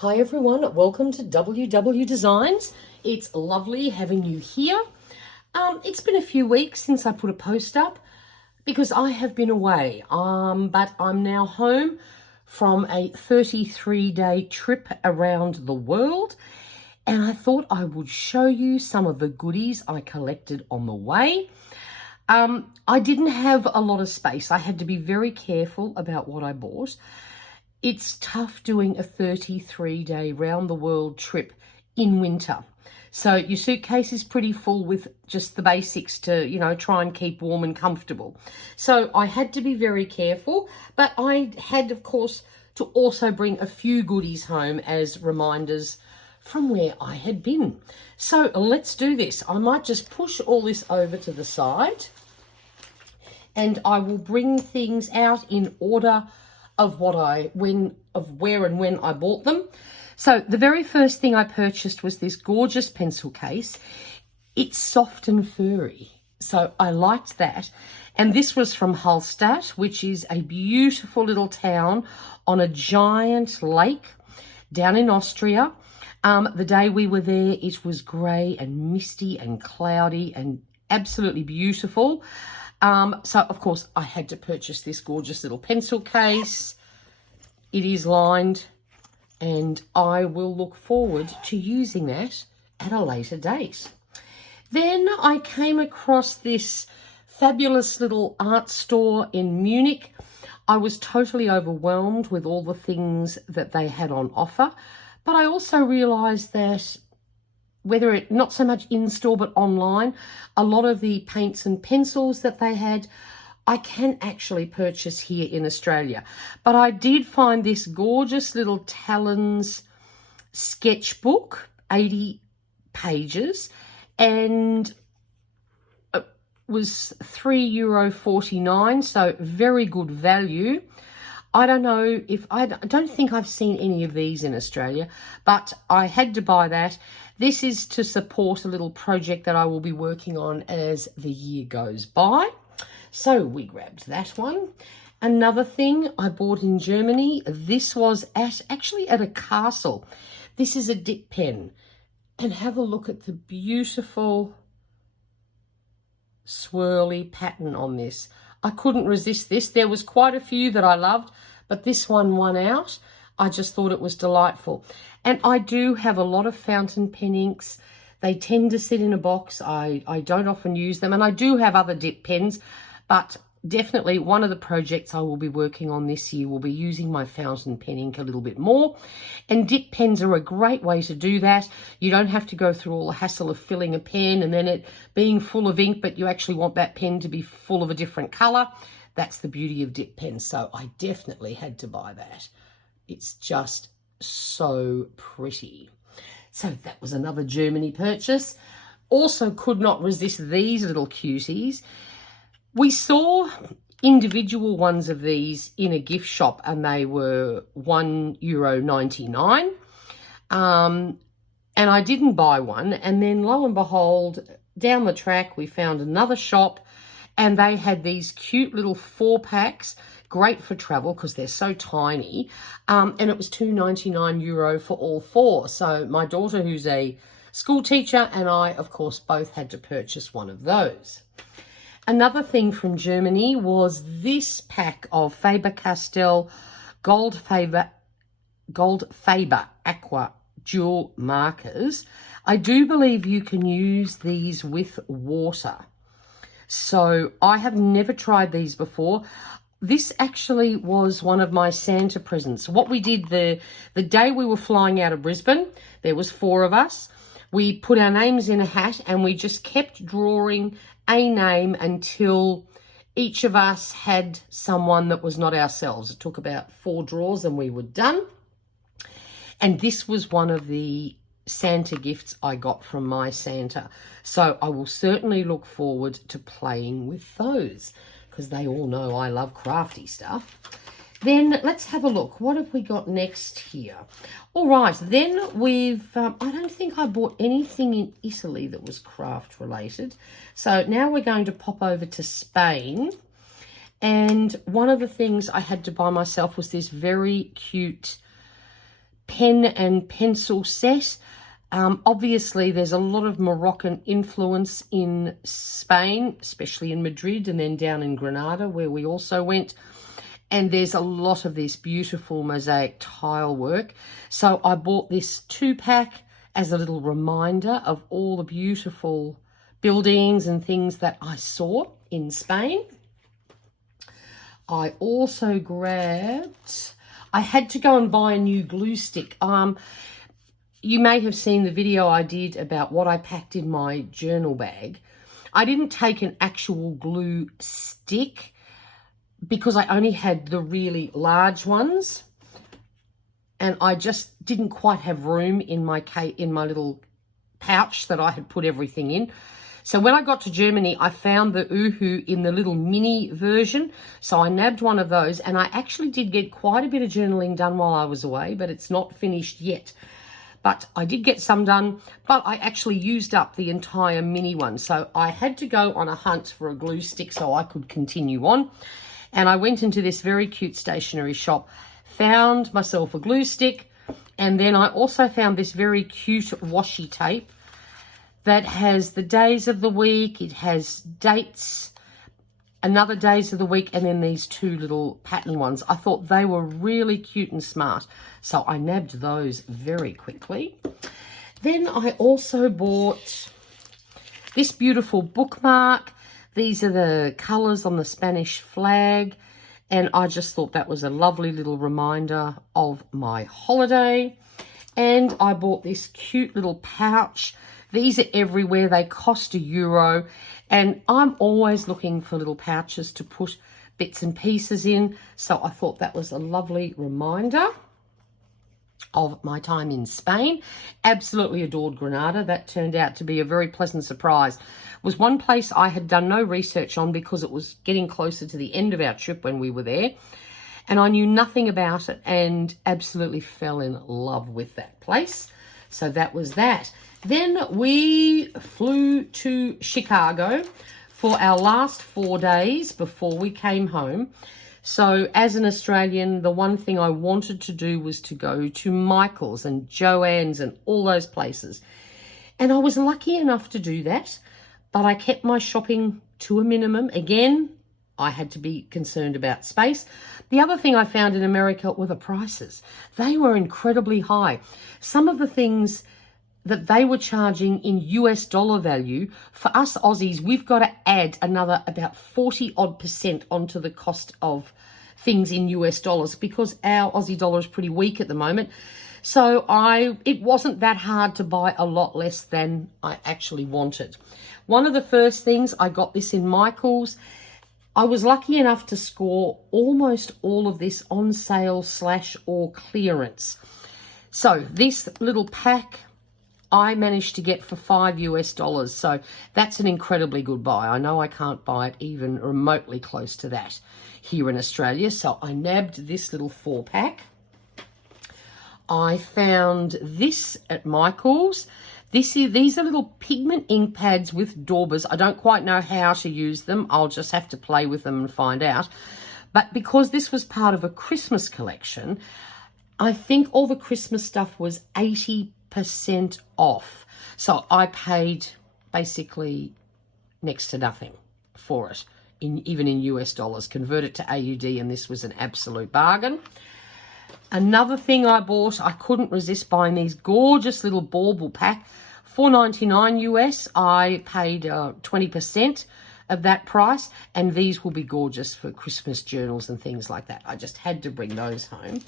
Hi everyone, welcome to WW Designs. It's lovely having you here. It's been a few weeks since I put a post up because I have been away, but I'm now home from a 33-day trip around the world, and I thought I would show you some of the goodies I collected on the way. I didn't have a lot of space. I had to be very careful about what I bought. It's tough doing a 33-day round the world trip in winter. So your suitcase is pretty full with just the basics to, try and keep warm and comfortable. So I had to be very careful, but I had, of course, to also bring a few goodies home as reminders from where I had been. So let's do this. I might just push all this over to the side and I will bring things out in order of where and when I bought them. So the very first thing I purchased was this gorgeous pencil case. It's soft and furry, so I liked that. And this was from Hallstatt, which is a beautiful little town on a giant lake down in Austria. The day we were there, it was grey and misty and cloudy and absolutely beautiful. So, of course, I had to purchase this gorgeous little pencil case. It is lined, and I will look forward to using that at a later date. Then I came across this fabulous little art store in Munich. I was totally overwhelmed with all the things that they had on offer, but I also realised that not so much in-store but online, a lot of the paints and pencils that they had, I can actually purchase here in Australia. But I did find this gorgeous little Talons sketchbook, 80 pages, and it was €3.49, so very good value. I don't think I've seen any of these in Australia, but I had to buy that. This is to support a little project that I will be working on as the year goes by. So we grabbed that one. Another thing I bought in Germany, this was actually at a castle. This is a dip pen. And have a look at the beautiful swirly pattern on this. I couldn't resist this. There was quite a few that I loved, but this one won out. I just thought it was delightful. And I do have a lot of fountain pen inks. They tend to sit in a box. I don't often use them. And I do have other dip pens, but definitely one of the projects I will be working on this year will be using my fountain pen ink a little bit more. And dip pens are a great way to do that. You don't have to go through all the hassle of filling a pen and then it being full of ink, but you actually want that pen to be full of a different colour. That's the beauty of dip pens. So I definitely had to buy that. It's just so pretty. So that was another Germany purchase. Also could not resist these little cuties. We saw individual ones of these in a gift shop and they were €1.99. And I didn't buy one. And then lo and behold, down the track, we found another shop and they had these cute little 4-packs, great for travel because they're so tiny. And it was €2.99 for all 4. So my daughter, who's a school teacher, and I, of course, both had to purchase one of those. Another thing from Germany was this pack of Faber-Castell Gold Faber Aqua Dual Markers. I do believe you can use these with water. So I have never tried these before. This actually was one of my Santa presents. What we did the day we were flying out of Brisbane, there was 4 of us. We put our names in a hat and we just kept drawing a name until each of us had someone that was not ourselves. It took about 4 draws and we were done. And this was one of the Santa gifts I got from my Santa. So I will certainly look forward to playing with those because they all know I love crafty stuff. Then let's have a look. What have we got next here? All right, then I don't think I bought anything in Italy that was craft related. So now we're going to pop over to Spain. And one of the things I had to buy myself was this very cute pen and pencil set. Obviously, there's a lot of Moroccan influence in Spain, especially in Madrid and then down in Granada, where we also went. And there's a lot of this beautiful mosaic tile work. So I bought this 2-pack as a little reminder of all the beautiful buildings and things that I saw in Spain. I also grabbed, I had to go and buy a new glue stick. You may have seen the video I did about what I packed in my journal bag. I didn't take an actual glue stick because I only had the really large ones, and I just didn't quite have room in my little pouch that I had put everything in. So when I got to Germany, I found the Uhu in the little mini version. So I nabbed one of those, and I actually did get quite a bit of journaling done while I was away, but it's not finished yet. But I did get some done, but I actually used up the entire mini one. So I had to go on a hunt for a glue stick so I could continue on. And I went into this very cute stationery shop, found myself a glue stick, and then I also found this very cute washi tape that has the days of the week, it has dates, another days of the week, and then these 2 little pattern ones. I thought they were really cute and smart, so I nabbed those very quickly. Then I also bought this beautiful bookmark. These are the colours on the Spanish flag, and I just thought that was a lovely little reminder of my holiday. And I bought this cute little pouch. These are everywhere. They cost €1, and I'm always looking for little pouches to put bits and pieces in, so I thought that was a lovely reminder of my time in Spain. Absolutely adored Granada. That turned out to be a very pleasant surprise. It was one place I had done no research on because it was getting closer to the end of our trip when we were there, and I knew nothing about it and absolutely fell in love with that place. So that was that. Then we flew to Chicago for our last 4 days before we came home. So as an Australian, the one thing I wanted to do was to go to Michael's and Joann's and all those places. And I was lucky enough to do that, but I kept my shopping to a minimum. Again, I had to be concerned about space. The other thing I found in America were the prices. They were incredibly high. Some of the things that they were charging in US dollar value, for us Aussies, we've got to add another about 40% onto the cost of things in US dollars because our Aussie dollar is pretty weak at the moment. So it wasn't that hard to buy a lot less than I actually wanted. One of the first things, I got this in Michael's. I was lucky enough to score almost all of this on sale / or clearance. So this little pack I managed to get for $5 US. So that's an incredibly good buy. I know I can't buy it even remotely close to that here in Australia. So I nabbed this little 4-pack. I found this at Michael's. These are little pigment ink pads with daubers. I don't quite know how to use them. I'll just have to play with them and find out. But because this was part of a Christmas collection, I think all the Christmas stuff was 80% off. So I paid basically next to nothing for it, even in US dollars. Convert it to AUD, and this was an absolute bargain. Another thing I bought, I couldn't resist buying these gorgeous little bauble pack. $4.99 US. I paid 20% of that price, and these will be gorgeous for Christmas journals and things like that. I just had to bring those home.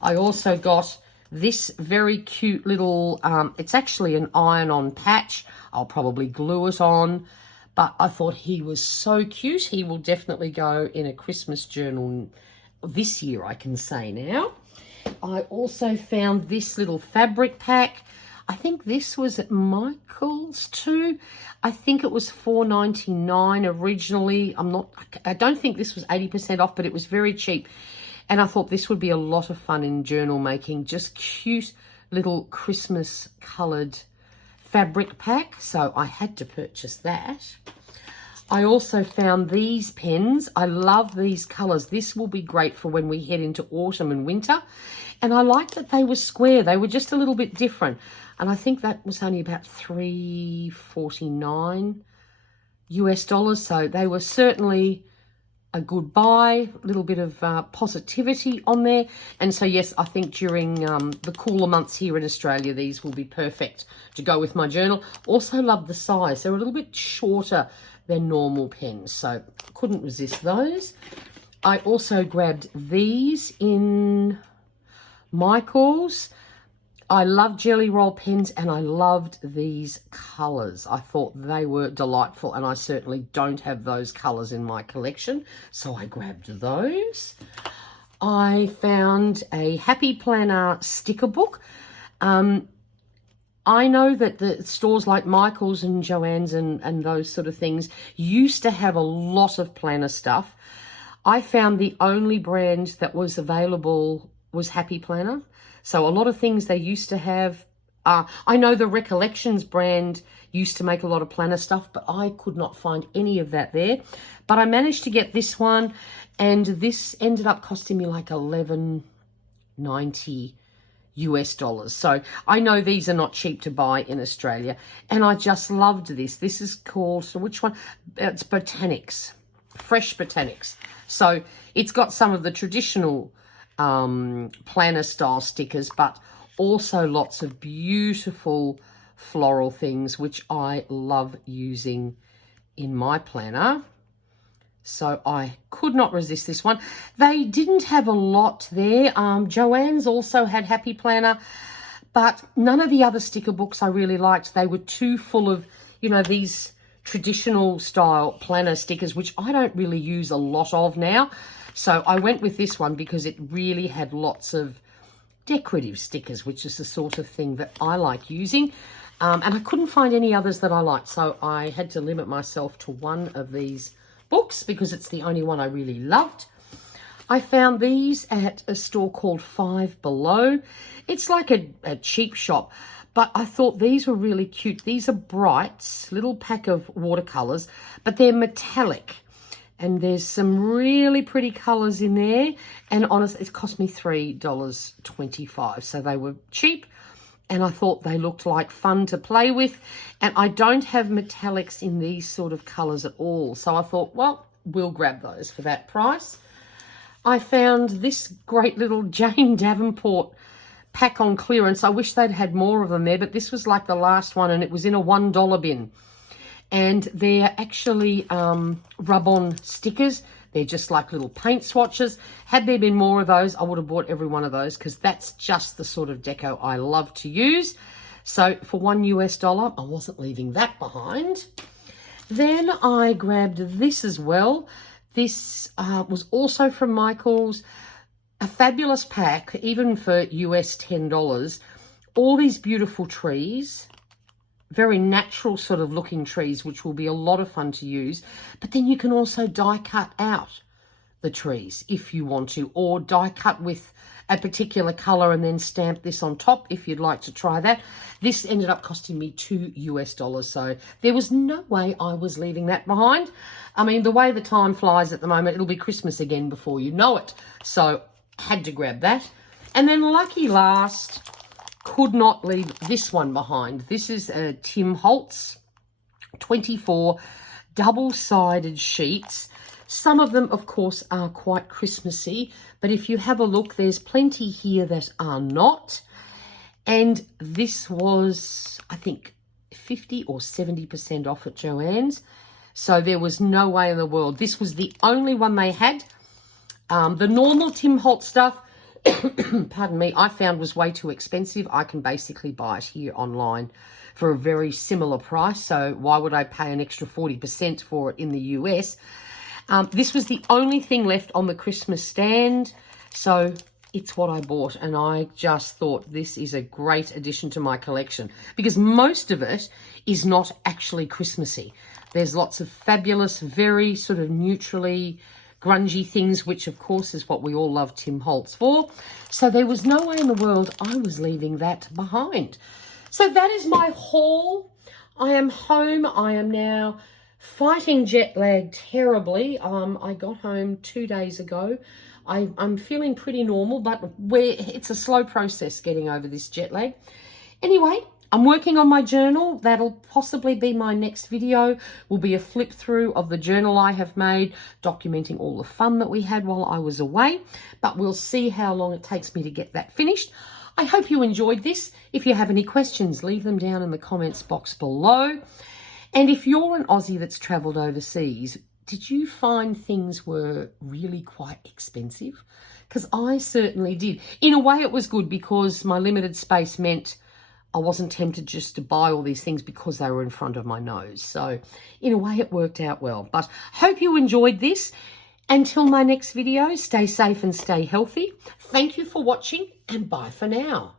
I also got this very cute little, it's actually an iron-on patch. I'll probably glue it on, but I thought he was so cute. He will definitely go in a Christmas journal this year, I can say now. I also found this little fabric pack. I think this was at Michael's too. I think it was $4.99 originally. I don't think this was 80% off, but it was very cheap. And I thought this would be a lot of fun in journal making. Just cute little Christmas coloured fabric pack. So I had to purchase that. I also found these pens. I love these colours. This will be great for when we head into autumn and winter. And I like that they were square. They were just a little bit different. And I think that was only about $3.49 US. So they were certainly a good buy, a little bit of positivity on there. And so, yes, I think during the cooler months here in Australia, these will be perfect to go with my journal. Also love the size. They're a little bit shorter than normal pens, so couldn't resist those. I also grabbed these in Michael's. I love Jelly Roll pens, and I loved these colours. I thought they were delightful, and I certainly don't have those colours in my collection, so I grabbed those. I found a Happy Planner sticker book. I know that the stores like Michael's and Joann's and those sort of things used to have a lot of planner stuff. I found the only brand that was available was Happy Planner. So a lot of things they used to have, I know the Recollections brand used to make a lot of planner stuff, but I could not find any of that there. But I managed to get this one, and this ended up costing me like $11.90 US. So I know these are not cheap to buy in Australia, and I just loved this. This is called, so which one? It's Botanics, Fresh Botanics. So it's got some of the traditional planner style stickers, but also lots of beautiful floral things, which I love using in my planner. So I could not resist this one. They didn't have a lot there. Joann's also had Happy Planner, but none of the other sticker books I really liked. They were too full of, you know, these traditional style planner stickers, which I don't really use a lot of now. So I went with this one because it really had lots of decorative stickers, which is the sort of thing that I like using. And I couldn't find any others that I liked, so I had to limit myself to one of these books because it's the only one I really loved. I found these at a store called Five Below. It's like a cheap shop, but I thought these were really cute. These are Brights, little pack of watercolors, but they're metallic. And there's some really pretty colours in there. And honestly, it cost me $3.25. So they were cheap. And I thought they looked like fun to play with. And I don't have metallics in these sort of colours at all. So I thought, well, we'll grab those for that price. I found this great little Jane Davenport pack on clearance. I wish they'd had more of them there, but this was like the last one, and it was in a $1 bin. And they're actually rub-on stickers. They're just like little paint swatches. Had there been more of those, I would have bought every one of those because that's just the sort of deco I love to use. So for $1 US, I wasn't leaving that behind. Then I grabbed this as well. This was also from Michael's. A fabulous pack, even for US $10. All these beautiful trees. Very natural sort of looking trees, which will be a lot of fun to use. But then you can also die cut out the trees if you want to, or die cut with a particular color and then stamp this on top if you'd like to try that. This ended up costing me $2 US, so there was no way I was leaving that behind. I mean, the way the time flies at the moment, it'll be Christmas again before you know it. So had to grab that. And then lucky last, could not leave this one behind. This is a Tim Holtz 24 double-sided sheets. Some of them, of course, are quite Christmassy, but if you have a look, there's plenty here that are not. And this was, I think, 50 or 70% off at Joann's. So there was no way in the world. This was the only one they had. The normal Tim Holtz stuff, pardon me, I found was way too expensive. I can basically buy it here online for a very similar price. So why would I pay an extra 40% for it in the US? This was the only thing left on the Christmas stand. So it's what I bought. And I just thought this is a great addition to my collection because most of it is not actually Christmassy. There's lots of fabulous, very sort of neutrally grungy things, which of course is what we all love Tim Holtz for. So there was no way in the world I was leaving that behind. So that is my haul. I am home. I am now fighting jet lag terribly. I got home 2 days ago. I'm feeling pretty normal, but it's a slow process getting over this jet lag. Anyway, I'm working on my journal. That'll possibly be my next video. Will be a flip through of the journal I have made, documenting all the fun that we had while I was away. But we'll see how long it takes me to get that finished. I hope you enjoyed this. If you have any questions, leave them down in the comments box below. And if you're an Aussie that's travelled overseas, did you find things were really quite expensive? Because I certainly did. In a way, it was good because my limited space meant I wasn't tempted just to buy all these things because they were in front of my nose. So in a way, it worked out well. But hope you enjoyed this. Until my next video, stay safe and stay healthy. Thank you for watching and bye for now.